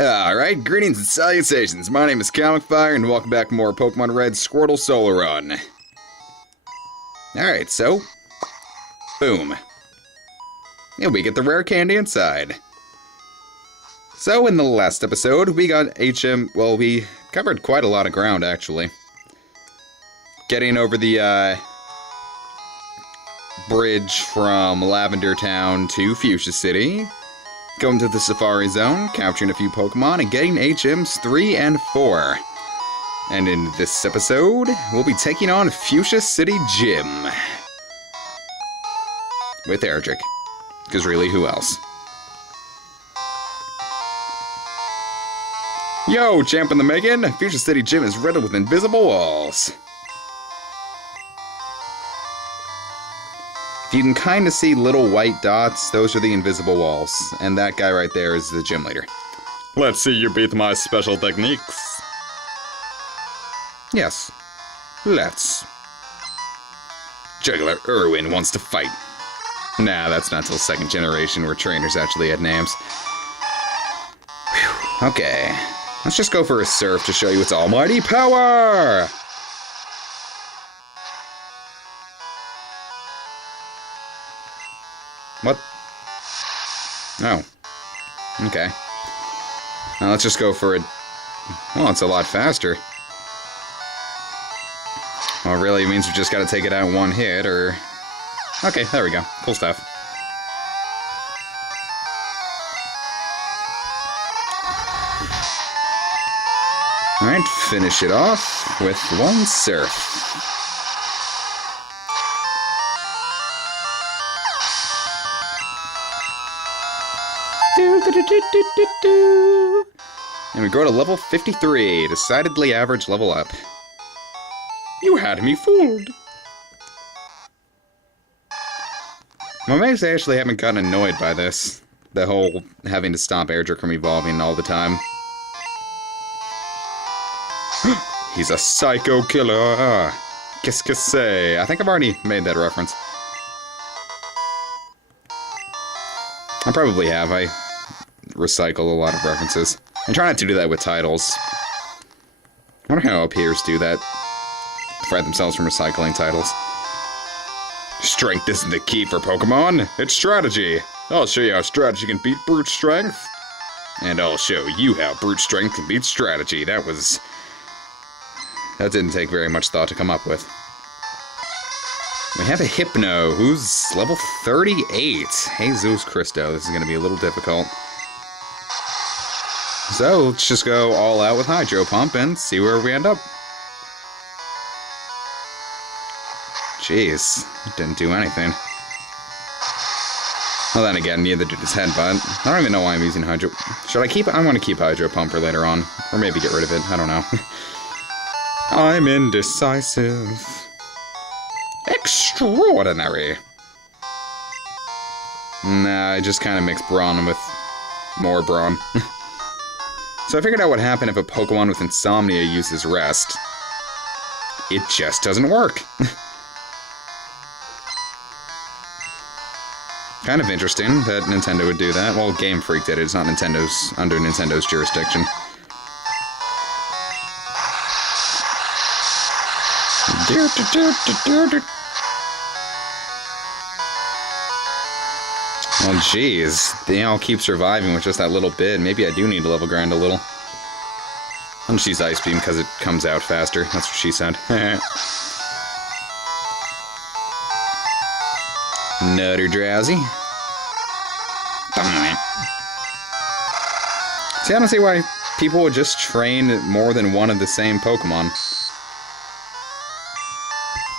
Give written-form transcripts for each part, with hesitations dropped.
Alright, greetings and salutations. My name is Comic Fire, and welcome back to more Pokemon Red Squirtle Solo Run. Alright, so... boom. And we get the rare candy inside. So, in the last episode, we got well, we covered quite a lot of ground, actually. Getting over the, bridge from Lavender Town to Fuchsia City. Going to the Safari Zone, capturing a few Pokemon, and getting HMs 3 and 4. And in this episode, we'll be taking on Fuchsia City Gym. With Erdrick. Because really, who else? Yo, champ in the making! Fuchsia City Gym is riddled with invisible walls. You can kind of see little white dots. Those are the invisible walls. And that guy right there is the gym leader. Let's see you beat my special techniques. Yes. Let's. Juggler Irwin wants to fight. Nah, that's not till second generation where trainers actually had names. Whew. Okay. Let's just go for a surf to show you its almighty power! What? Oh. Okay. Now let's just go for it. Well, it's a lot faster. Well, really, it means we just gotta take it out in one hit, or... Okay, there we go. Cool stuff. Alright, finish it off with one surf. And we grow to level 53, decidedly average level up. You had me fooled. I'm amazed I actually haven't gotten annoyed by this. The whole having to stop Erdrick from evolving all the time. He's a psycho killer. Qu'est-ce que c'est? I think I've already made that reference. I probably have. I recycle a lot of references. I try not to do that with titles. I wonder how peers do that. Prevent themselves from recycling titles. Strength isn't the key for Pokemon. It's strategy. I'll show you how strategy can beat brute strength. And I'll show you how brute strength can beat strategy. That didn't take very much thought to come up with. We have a Hypno, who's level 38. Jesus Christo, this is going to be a little difficult. So, let's just go all out with Hydro Pump and see where we end up. Jeez, it didn't do anything. Well, then again, neither did his Headbutt. I don't even know why I'm using Hydro... Should I keep it? I want to keep Hydro Pump for later on. Or maybe get rid of it, I don't know. I'm indecisive. Extraordinary. Nah, I just kind of mixed Brawn with more Brawn. So I figured out what happened if a Pokemon with Insomnia uses Rest. It just doesn't work. Kind of interesting that Nintendo would do that. Well, Game Freak did it. It's not under Nintendo's jurisdiction. Well, jeez. They all keep surviving with just that little bit. Maybe I do need to level grind a little. I'll just use Ice Beam because it comes out faster. That's what she said. Nutter Drowsy. See, I don't see why people would just train more than one of the same Pokemon.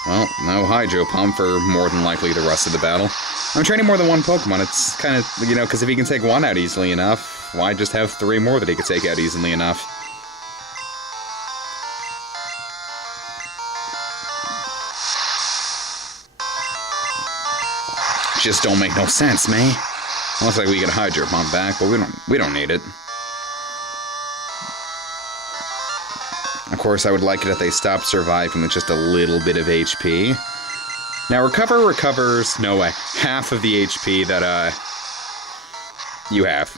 Well, no Hydro Pump for more than likely the rest of the battle. I'm training more than one Pokemon. It's kind of, you know, because if he can take one out easily enough, why just have 3 more that he could take out easily enough? Just don't make no sense, man. Looks like we get a Hydro Pump back, but we don't need it. Of course, I would like it if they stopped surviving with just a little bit of HP. Now, Recover recovers, no way, half of the HP that, you have.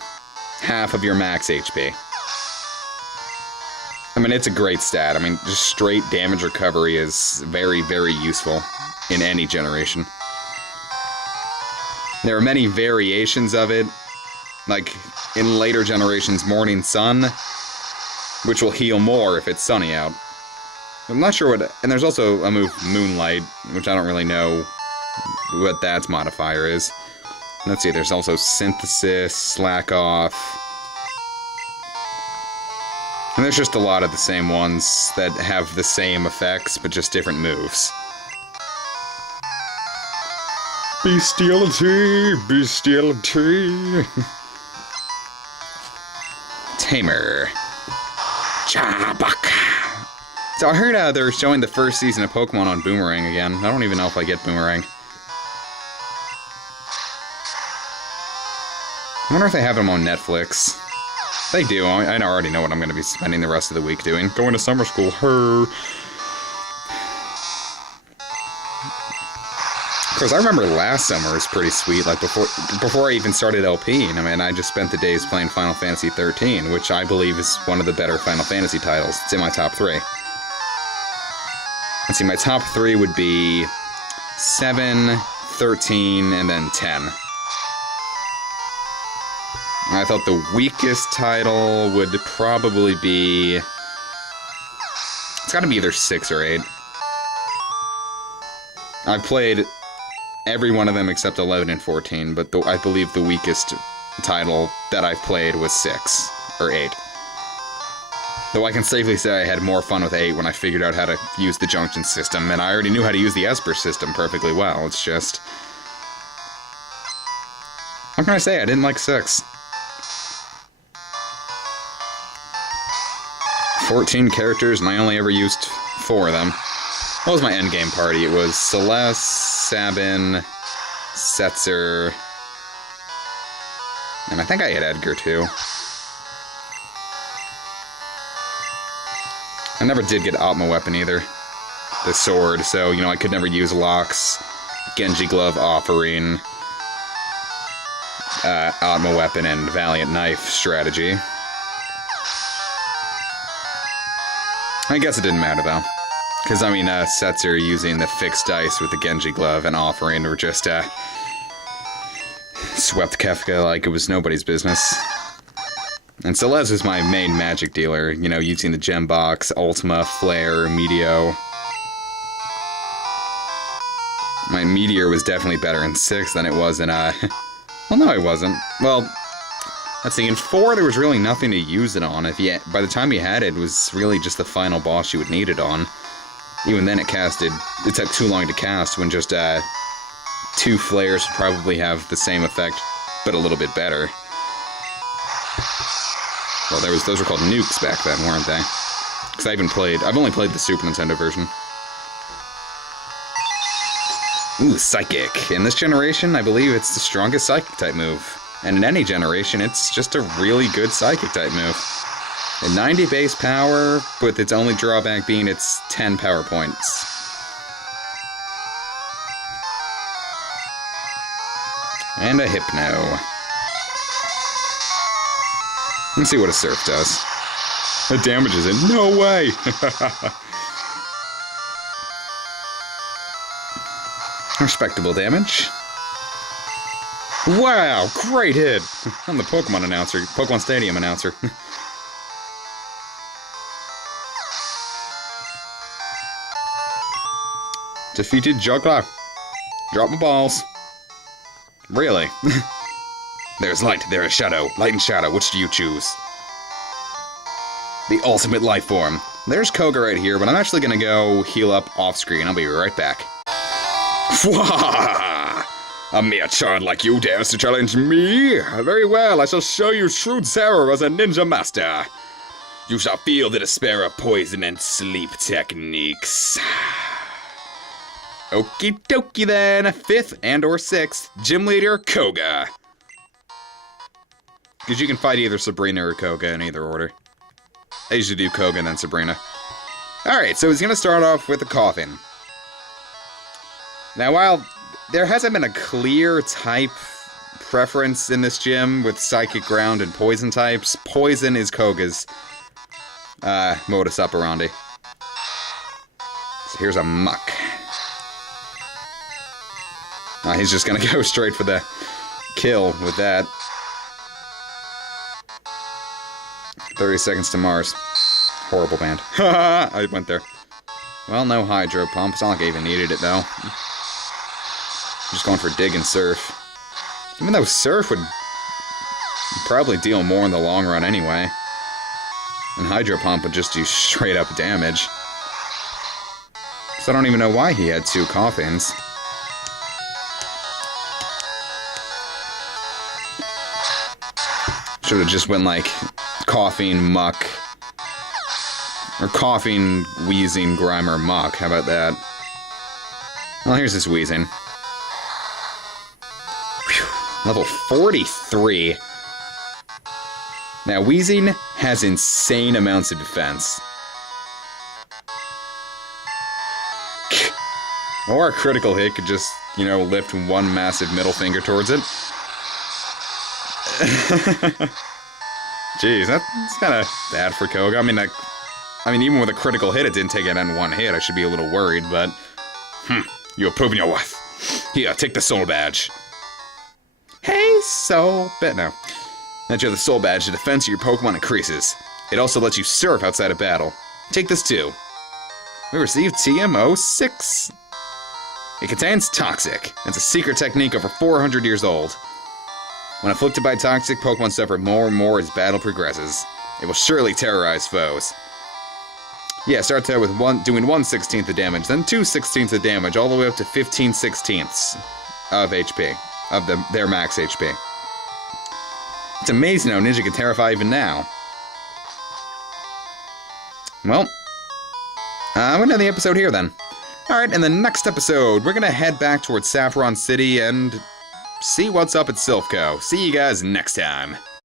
half of your max HP. I mean, it's a great stat. I mean, just straight damage recovery is very, very useful in any generation. There are many variations of it, like in later generations, Morning Sun, which will heal more if it's sunny out. I'm not sure what... And there's also a move, Moonlight, which I don't really know what that's modifier is. Let's see, there's also Synthesis, Slack Off... And there's just a lot of the same ones that have the same effects, but just different moves. Bestiality, bestiality. Tamer. Chabaka. So I heard they're showing the first season of Pokemon on Boomerang again. I don't even know if I get Boomerang. I wonder if they have them on Netflix. They do. I already know what I'm going to be spending the rest of the week doing. Going to summer school. Her. Of course, I remember last summer was pretty sweet. Like before I even started LPing. I mean, I just spent the days playing Final Fantasy 13, which I believe is one of the better Final Fantasy titles. It's in my top 3. Let's see, my top 3 would be 7, 13, and then 10. I thought the weakest title would probably be... It's gotta be either 6 or 8. I've played every one of them except 11 and 14, but I believe the weakest title that I've played was 6 or 8. Though I can safely say I had more fun with 8 when I figured out how to use the junction system, and I already knew how to use the Esper system perfectly well. It's just... What can I say? I didn't like 6. 14 characters, and I only ever used 4 of them. What was my endgame party? It was Celeste, Sabin, Setzer, and I think I had Edgar, too. I never did get Atma Weapon, either. The sword, so, you know, I could never use Locks, Genji Glove Offering, Atma Weapon, and Valiant Knife strategy. I guess it didn't matter, though. Because, I mean, Setzer using the fixed dice with the Genji Glove and Offering were just, swept Kefka like it was nobody's business. And Celeste was my main magic dealer, you know, using the Gem Box, Ultima, Flare, Meteo. My Meteor was definitely better in 6 than it was in, well, no, it wasn't. Well... Let's see, in 4 there was really nothing to use it on. By the time you had it, it was really just the final boss you would need it on. Even then it took too long to cast when just 2 flares would probably have the same effect, but a little bit better. Well, those were called nukes back then, weren't they? Because I've only played the Super Nintendo version. Ooh, Psychic. In this generation, I believe it's the strongest Psychic-type move. And in any generation, it's just a really good Psychic-type move. At 90 base power, with its only drawback being its 10 power points. And a Hypno. Let's see what a Surf does. It damages it. No way! Respectable damage. Wow, great hit! I'm the Pokemon announcer, Pokemon Stadium announcer. Defeated Juggler. Drop my balls. Really? There's light, there is shadow. Light and shadow, which do you choose? The ultimate life form. There's Koga right here, but I'm actually gonna go heal up off screen. I'll be right back. Fwah! A mere child like you dares to challenge me? Very well, I shall show you true terror as a ninja master. You shall feel the despair of poison and sleep techniques. Okie dokie then, 5th and or 6th, Gym Leader Koga. Because you can fight either Sabrina or Koga in either order. I usually do Koga and then Sabrina. Alright, so he's going to start off with a Coughing. Now while there hasn't been a clear type preference in this gym with Psychic Ground and Poison types. Poison is Koga's modus operandi. So here's a Muck. He's just gonna go straight for the kill with that. 30 seconds to Mars. Horrible band. I went there. Well, no Hydro Pump. It's not like I even needed it, though. Just going for Dig and Surf. Even though Surf would probably deal more in the long run anyway. And Hydro Pump would just do straight up damage. So I don't even know why he had 2 Coffins. Should have just went like Coughing, Muck. Or Coughing, Wheezing, Grimer, Muck. How about that? Well, here's this Wheezing. Whew. Level 43. Now, Wheezing has insane amounts of defense. Or a critical hit could just, you know, lift one massive middle finger towards it. Jeez, that's kind of bad for Koga. I mean, even with a critical hit, it didn't take it on one hit. I should be a little worried, but... you have proven your worth. Here, take the Soul Badge. Hey, Soul Badge. No. Now you have the Soul Badge, the defense of your Pokemon increases. It also lets you surf outside of battle. Take this too. We received TM06. It contains Toxic. It's a secret technique over 400 years old. When afflicted by Toxic, Pokemon suffer more and more as battle progresses. It will surely terrorize foes. Yeah, starts out with doing 1/16 of damage, then 2/16 of damage, all the way up to 15/16 of HP, of their max HP. It's amazing how Ninja can terrify even now. Well, I'm gonna end the episode here then. Alright, in the next episode, we're gonna head back towards Saffron City and see what's up at Silph Co. See you guys next time.